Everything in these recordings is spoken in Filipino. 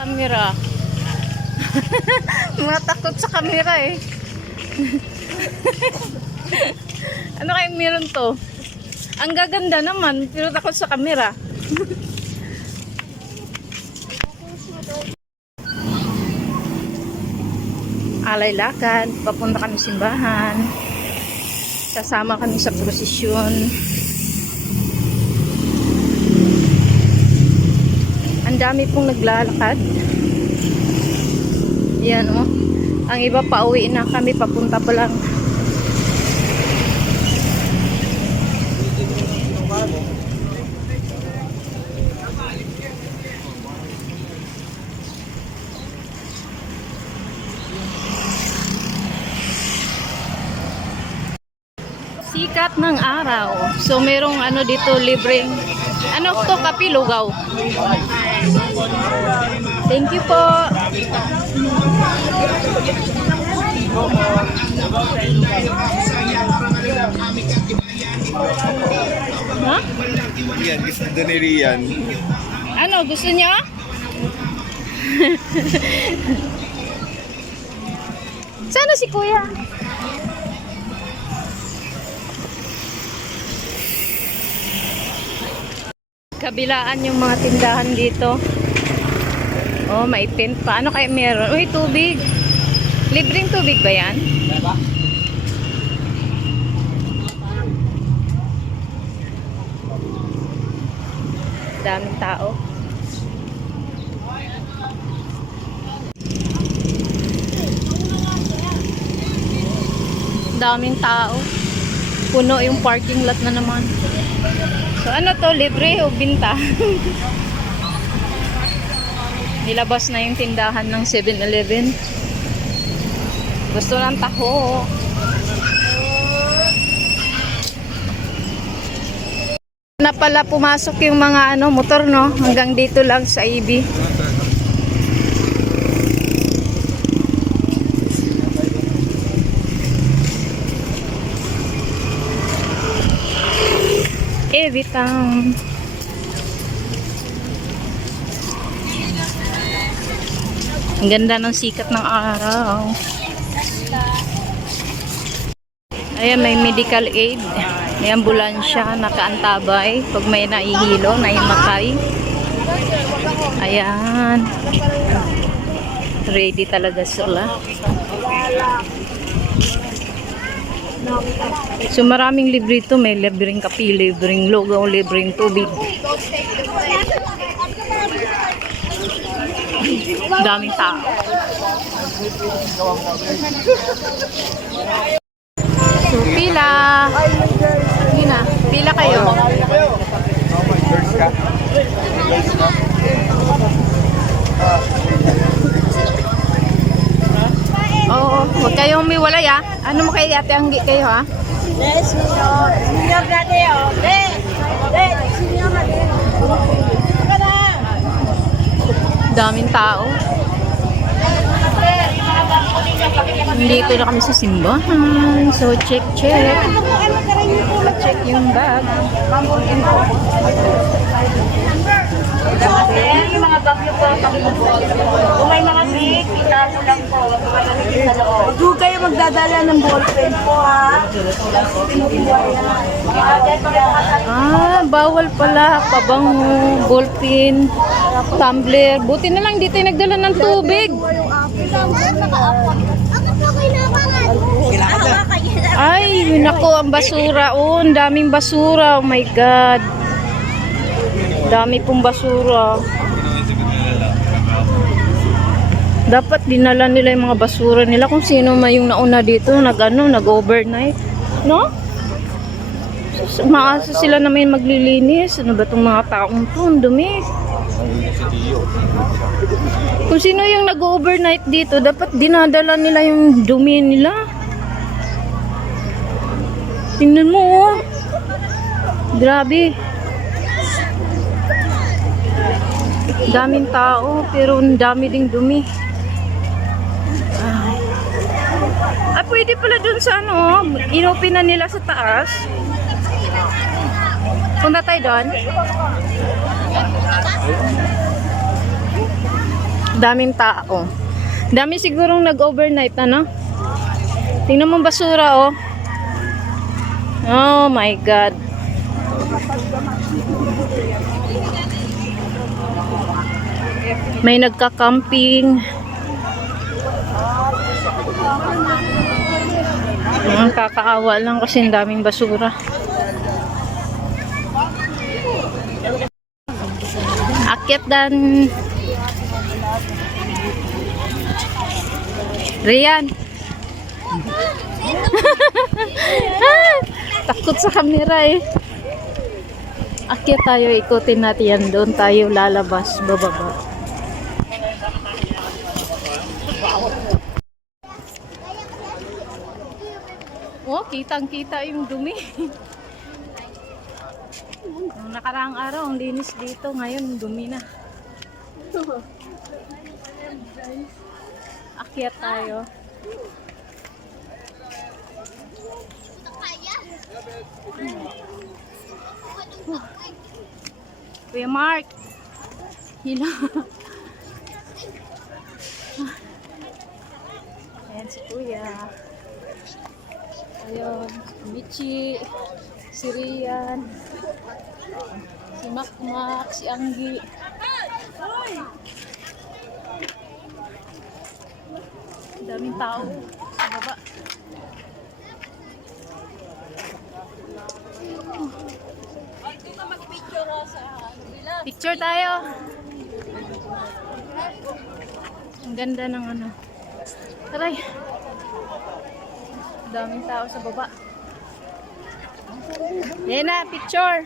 Kamera. Matakot sa kamera eh. Ano kayong meron to? Ang gaganda naman, pero takot sa kamera. Alay lakad, papunta kami simbahan. Sasama kami sa prosesyon. Ang dami pong naglalakad. Yan oh. Ang iba pa uwi na, kami papunta pa lang. Sikat ng araw. So merong ano dito libreng ano to, kape lugaw. Thank you po. Ha? Yan, gusto doon ni Rian. Ano, gusto niyo? Sana si Kuya. Kabilaan yung mga tindahan dito. Oh, may tent pa. Ano kayo meron? Uy, tubig. Libreng tubig ba yan? Daming tao. Daming tao. Puno yung parking lot na naman. So ano to, libre o binta? Nilabas na yung tindahan ng 7-Eleven. Gusto ng taho. Na pala pumasok yung mga ano, motor no, hanggang dito lang sa IB. Evitang. Ang ganda ng sikat ng araw. Ayan, may medical aid. May ambulansya, nakaantabay. Pag may naihilo, naimatay. Ayan. Ready talaga sila. So maraming libre ito. May libreng kape, libreng lugaw, libreng tubig. Daming tao. So pila. Yun na, pila kayo. Oo, huwag kayong umiwalay ah. Ano mo kay Ate Anggi kayo ha? Yes, senyor. Senyor gani oh. Senyor gani. Daming tao. Dito na kami sa simbahan. So check. Check yung bag. Yung mga bagyo po, kung may mga big, itaso lang po. Huwag kayo magdadala ng ballpen po ha. Ah, bawal pala. Pabango, ballpen, tumbler. Buti na lang dito yung nagdala ng tubig. Ay, nako, ang basura. Oh, ang daming basura. Oh my God. Dami pong basura. Dapat dinala nila yung mga basura nila. Kung sino may yung nauna dito, nag-overnight. No? Maasa sila na may maglilinis. Ano ba itong mga taong to? Ang dumi. Kung sino yung nag-overnight dito, dapat dinadala nila yung dumi nila. Tingnan mo, oh. Grabe. Daming tao, pero ang dami ding dumi. Pwede pala dun sa ano, inopen na nila sa taas. Punta tayo doon. Daming tao. Dami sigurong nag-overnight, ano? Tingnan mo basura, oh. Oh my God. May nagka-camping. Kakaawa lang kasi ang daming basura. Akyat dan. Rian. Takot sa kamera eh. Akyat tayo, ikutin natin yan. Doon tayo lalabas, bababa. Oh, kitang-kita yung dumi. Nung nakaraang araw, ang linis dito. Ngayon, dumi na. Akyat tayo. Kuya Mark. Hila. Ayan si Kuya. Ayun, Michi, si Rian, si Makmak, si Anggi. Daming tao sa baba. Picture tayo. Ang ganda ng ano. Taray. Daming tao sa baba. Yan na, picture.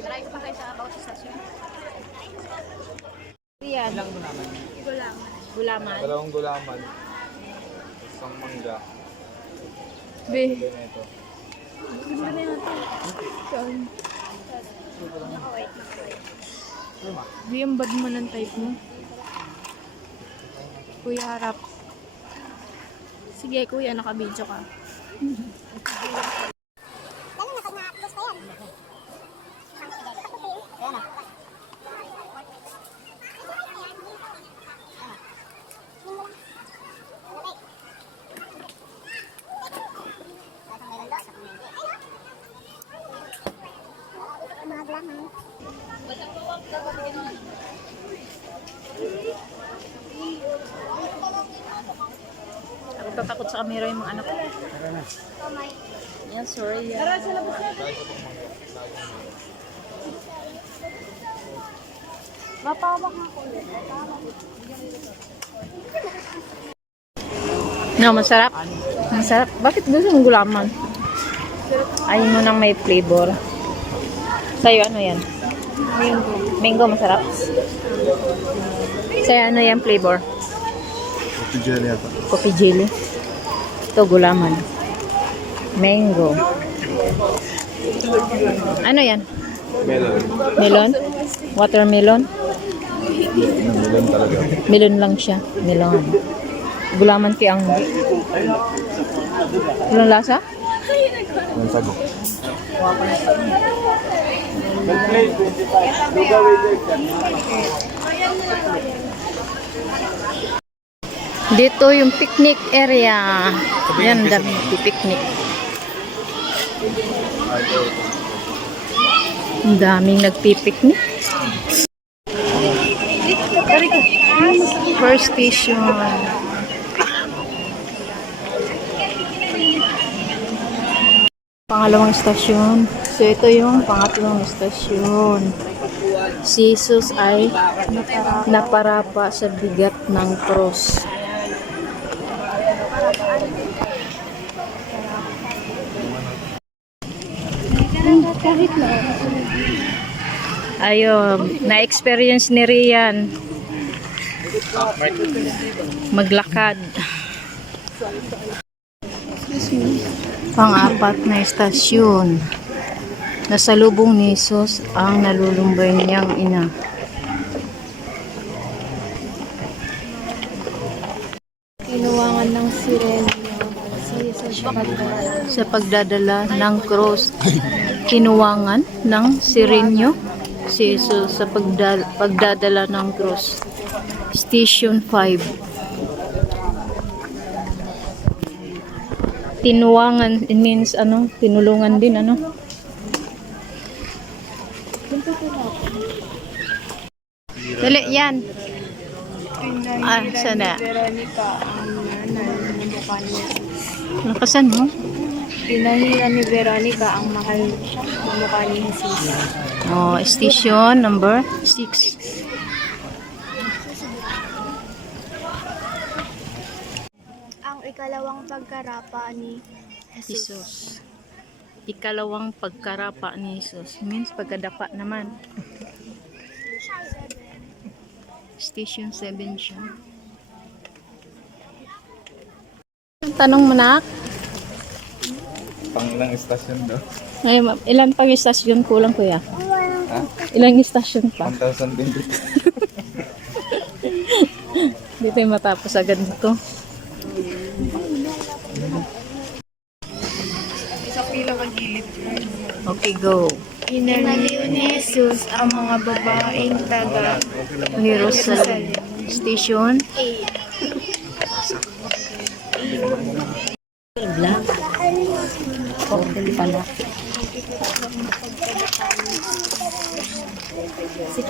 Try ko pa kayo sa about sa station. Yan. Gulaman. Dalawang gulaman. Isang mangga. Be. Ito. Be, ang bad mo ng type mo. Kuya, harap. Sige, kuya, nakabidyo ka. Ako tatakot sa camera yung mga anak ko. Yan, sorry. Mapawak nga ko. No, masarap. Masarap. Bakit gusto mong gulaman? Ayaw mo nang may flavor. Sa'yo, ano yan? Mango. Mango, masarap. Sa'yo, ano yan flavor? Coffee jelly ata. Coffee jelly. Ito, gulaman. Mango. Ano yan? Melon. Melon? Watermelon? Melon talaga. Melon lang siya. Melon. Gulaman kiyang. Walang lasa? Ang sago. Dito yung picnic area. Yan, dami picnic. Ang daming nagpipiknik. First station. Pangalawang stasyon. So, ito yung pangatlong stasyon. Si Jesus ay naparapa sa bigat ng cross. Ayun, na-experience ni Rian maglakad. Pang-apat na estasyon. Nasa lubong ni Jesus ang nalulumbay niyang ina. sa pagdadala ng cross. Kinuwangan ng sirenyo si Jesus sa pagdadala ng cross. Station 5. Tinuwangan, it means ano, tinulungan din ano. Dali, yan. Sana. Veronica, ang nanay ng mukha ni Jesus. Nakasan mo? Pinahira ni Veronica ang mahal ng mukha ni Jesus. Oh, station number 6. Ang ikalawang pagkarapa ni Jesus. Ikalawang pagkarapa ni Jesus. Means pagkadapa naman. Station 7 siya. Tanong mo na. Pang ilang istasyon daw? Ngayon, ilan pang istasyon kulang kuya? Ha? Ilang istasyon pa? 1,020. Dito yung matapos agad nito. Okay, go. Inaliw ni Jesus ang mga babaeng taga Jerusalem. Station.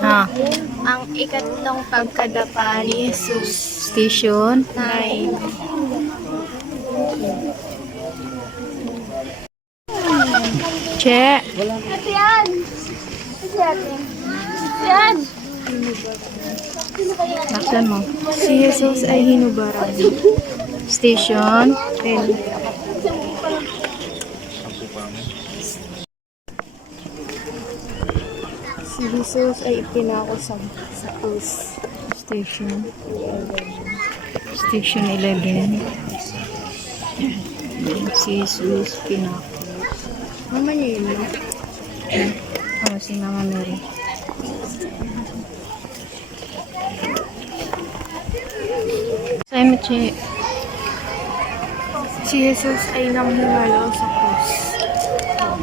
Ha. ang ikatlong pagkadapa ni Jesus. Station. 9. Che. Naksan mo. Si Jesus ay hinubaran. Station. 10. Si Jesus ay ipinako sa krus. Station. Station 11. Si Jesus pinako. Mama niya yun, no? Oh, si Mama Mary. Sa'yo mo, Che. Si Jesus ay nanghingalo sa krus.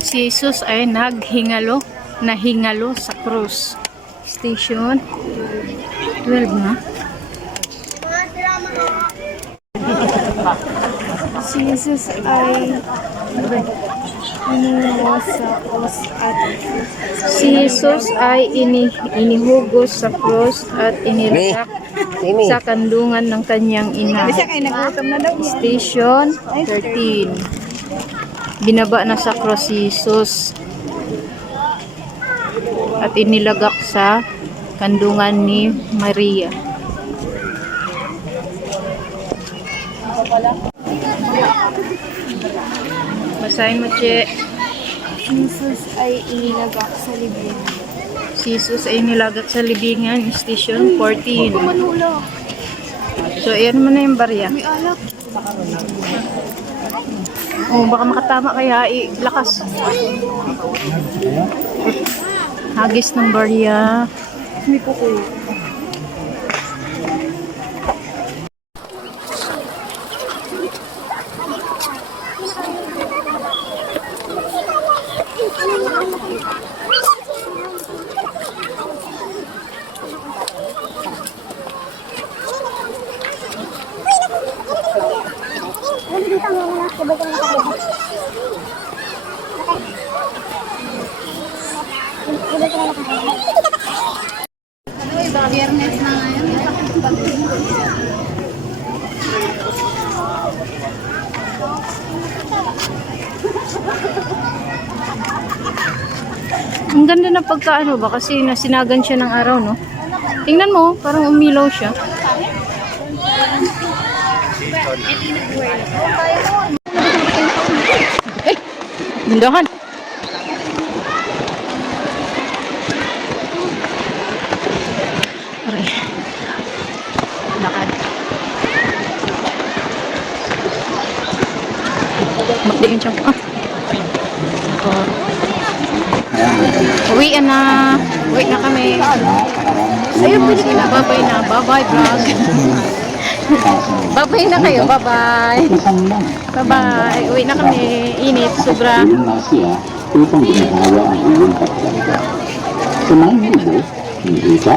Si Jesus ay nahingalo sa krus. Station 12 na. Si Jesus ay iniwas sa krus at Si Jesus ay inihugos sa krus at inilagak sa kandungan ng kanyang ina. Station 13. Binaba na sa krus si Jesus at inilagak sa kandungan ni Maria. Basahin mo, Che. Jesus ay inilagak sa libingan. Si Jesus ay nilagak sa libingan. Station 14. Manula. So, ayan mo na yung barya. May alak. Oh, baka makatama kaya lakas. Hagis ng barya. May pukulo. Ang ganda na pagkaano ba kasi nasinagan siya ng araw, no? Tingnan mo, parang umilaw siya. Eh, bundahan. Aray. Lakad. Magdiin siya. Ah. Ito. Uwi na. Uwi na kami. Ayun, pwede na. Bye-bye na. Bye-bye vlog. Bye-bye na kayo. Bye-bye. Bye-bye. Uwi na kami. Init. Sobra. Tulong na siya upang ginagawa ang iyong pagkakita. Sa mga libo, hindi ka